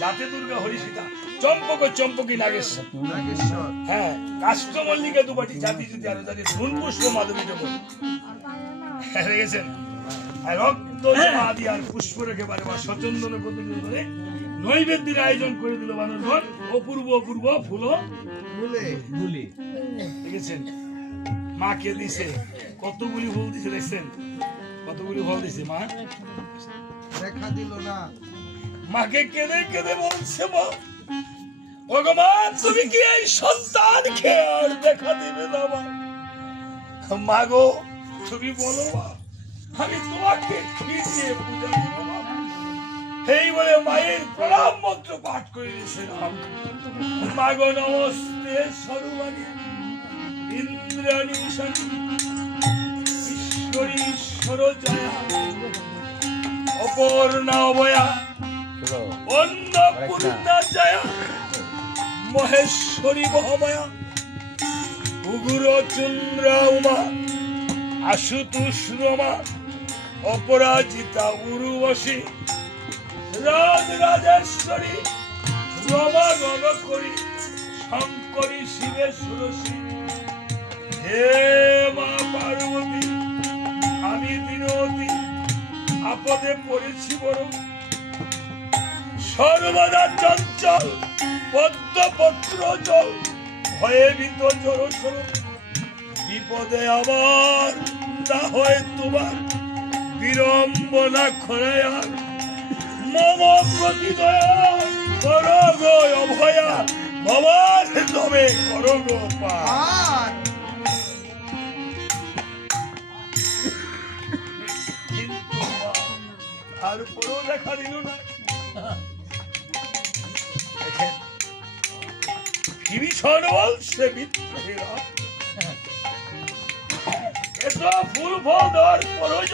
জাতে দুর্গা হরিসীতা চম্পক চম্পকি নাগেশ্বর। হ্যাঁ কাষ্টমল্লিকা দুবাটি জাতি যদি আরও জাতি ধুন পুষ্প মাধবী হ্যাঁ, রক্ত দিয়ে আর পুষ্প রেখে পারে বা সচন্দন কতদিন ধরে নৈবেদ্যের আয়োজন করে দিল মানুষগণ অপূর্ব অপূর্ব ফুল। বলে দেখেছেন? মাকে দিছে। কতগুলি ফুল দিছে দেখছেন? কতগুলি ফল দিছে মা? দেখা দিল না। মাকে কেঁদে কেঁদে বলছে, মা, ভগবান, তুমি কি এই সন্তান খেয়ে আর দেখা দেবে না, মা? মা গো, তুমি বলো, মা, আমি তোমাকে দিয়ে পূজা দেবো এই বলে মায়ের প্রণাম মন্ত্র পাঠ করে দিয়েছিলাম মা গো, নমস্তে সর্বাণী ইন্দ্রাণী ঈশ্বরী ঈশ্বর জয়া অপর্ণা অবয়া অন্নপূর্ণা জয়া মহেশ্বরী মহামায়া উগুর চন্দ্রা উমা আশুতোষ রমা অপরাজিতা উর্বশী রাজ রাজেশ্বরী রমা গণকরী শঙ্করী শিবে সুরসী হে মা পার্বতী, আমি বিনোদী আপদে পড়েছি বড় সর্বদা চঞ্চল, পদ্মপত্র জল। ভয়ে ভীত জোর সর বিপদে আবার না হয় তোমার। বিড়ম্বনা খরে আর। মম প্রতি কর অভয়া। ভবান তবে কর গো পা আর কিন্তু তারপরেও দেখা দিল না। এত ফুল ফল দেওয়ার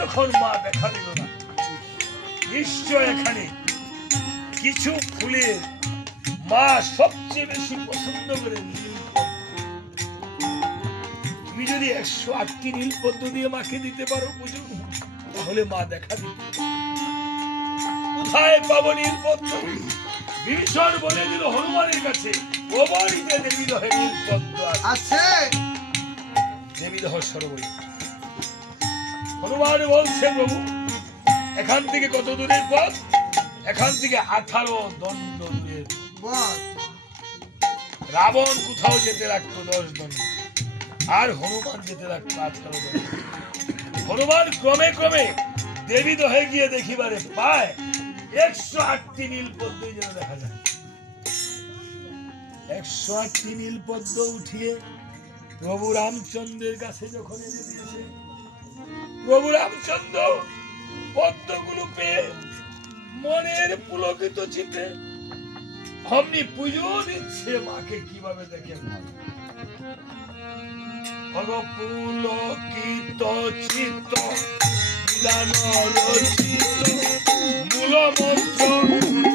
যখন মা দেখা দিল না, নিশ্চয় এখানে কিছু ফুলের মা সবচেয়ে বেশি পছন্দ করে তুমি যদি একশো আটটি নীলপদ্ম দিয়ে মাকে দিতে পারো পুজো, তাহলে মা দেখা দিত কোথায় পাবো নীলপদ্ম বিভীষণ বলে দিল হনুমানের কাছে। ও দেবী রহে নীলপদ্ম আছে। দেবী দহ সরবই হনুমান বলছে প্রভু এখান থেকে কত দূরের পথ? এখান থেকে আঠারো দণ্ড দূরের রাবণ কোথাও যেতে লাগতো দশ দণ্ড। আর হনুমান যেতে লাগতো আঠারো দণ্ড। হনুমান ক্রমে ক্রমে দেবী দহে গিয়ে দেখিবারে পায়। একশো আটটি নীল পদ্মই যেন দেখা যায়। একশো আটটি নীল পদ্ম উঠিয়ে প্রভু রামচন্দ্রের কাছে যখন এনে দিয়েছে, প্রভু রামচন্দ্র, পদ্মগুলো পেয়ে মনের পুলকিত চিত্তে অমনি পুজো দিচ্ছে মাকে কীভাবে দেখেন পুলকিত চিত্ত মূল মন্ত্র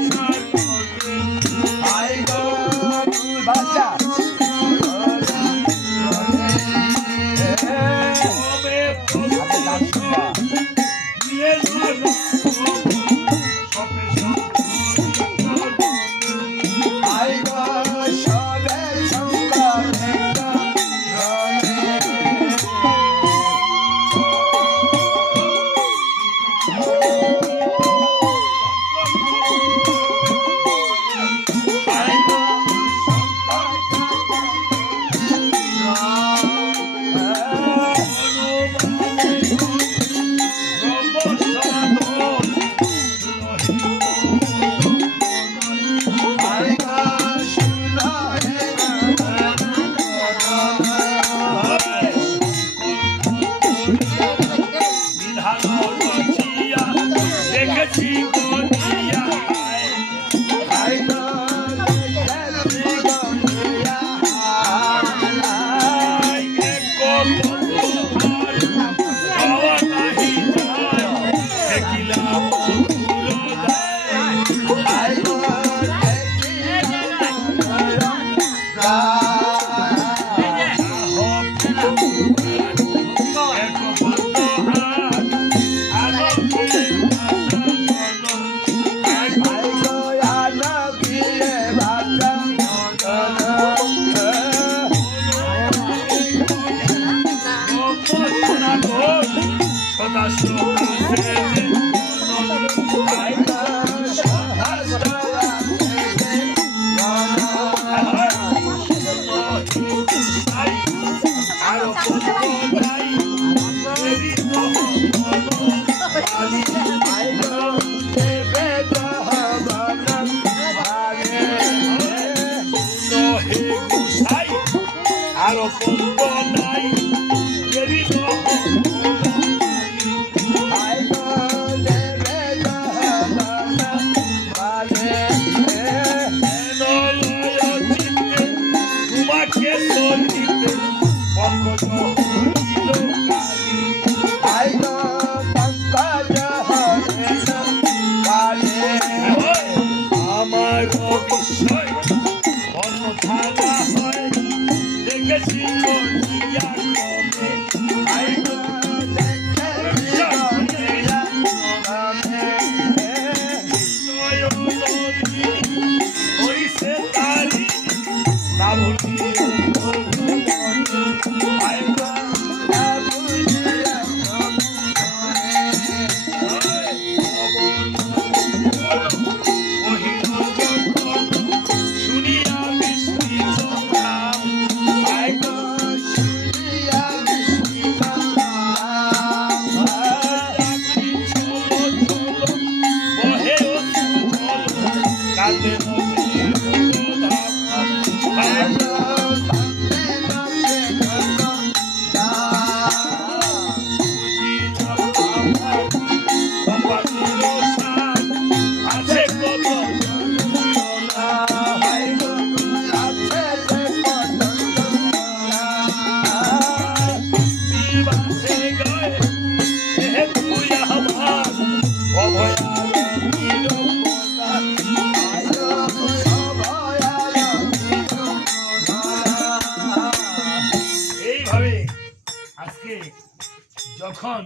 যখন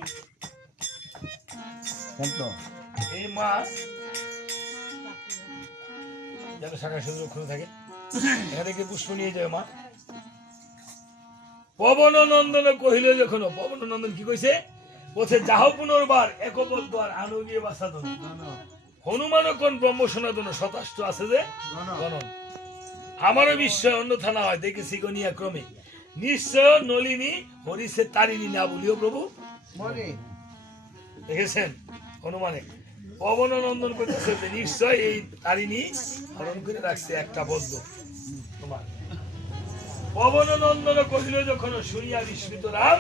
এই মা যেন শাখা সুন্দর খুলে থাকে। এখান থেকে পুষ্প নিয়ে যাবে মা। পবন নন্দন কহিল যখন পবন নন্দন কি কইছে? বলছে যাহ পুনর্বার একবদ্ধ আর আনু গিয়ে বাসাদন হনুমান কোন ব্রহ্ম সনাতন শতাষ্ট আছে যে? গণন। আমারও বিস্ময় অন্যথা না হয় দেখেছি গনিয়া ক্রমে। নিশ্চয় নলিনী হরিষে তারিণী না বলিও প্রভু। দেখেছেন? হনুমানে। পবন নন্দন করতেছে যে নিশ্চয় এই তারিণী হরণ করে রাখছে একটা বদ্ধ তোমার। পবন নন্দন কহিল, যখন শুনিয়া বিস্মিত রাম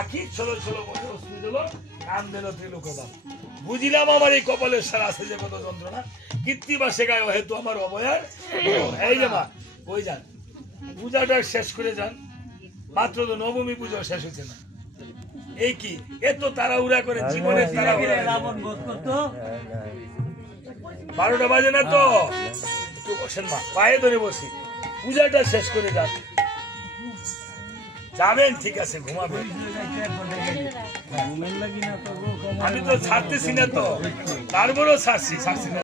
আখি ছলো ছলো বলে অস্মিত হলো কান দিল ত্রিলোকদাম বুঝিলাম আমার এই কপালের সার আছে যে কত যন্ত্রণা। বা শেখায় হেতু আমার অবয়ার এই যে মা ওই যান? পূজাটা শেষ করে যান। মাত্র তো নবমী পুজো শেষ হচ্ছে না। এই কি? এত তাড়াহুড়া করে জীবনের তাড়াহুড়া বারোটা বাজে না তো? একটু বসেন মা পায়ে ধরে বসি। পূজাটা শেষ করে যান। যাবেন ঠিক আছে ঘুমাবেন। আমি তো ছাড়তেছি না তো। তারপরেও ছাড়ছি ছাড়ছি না।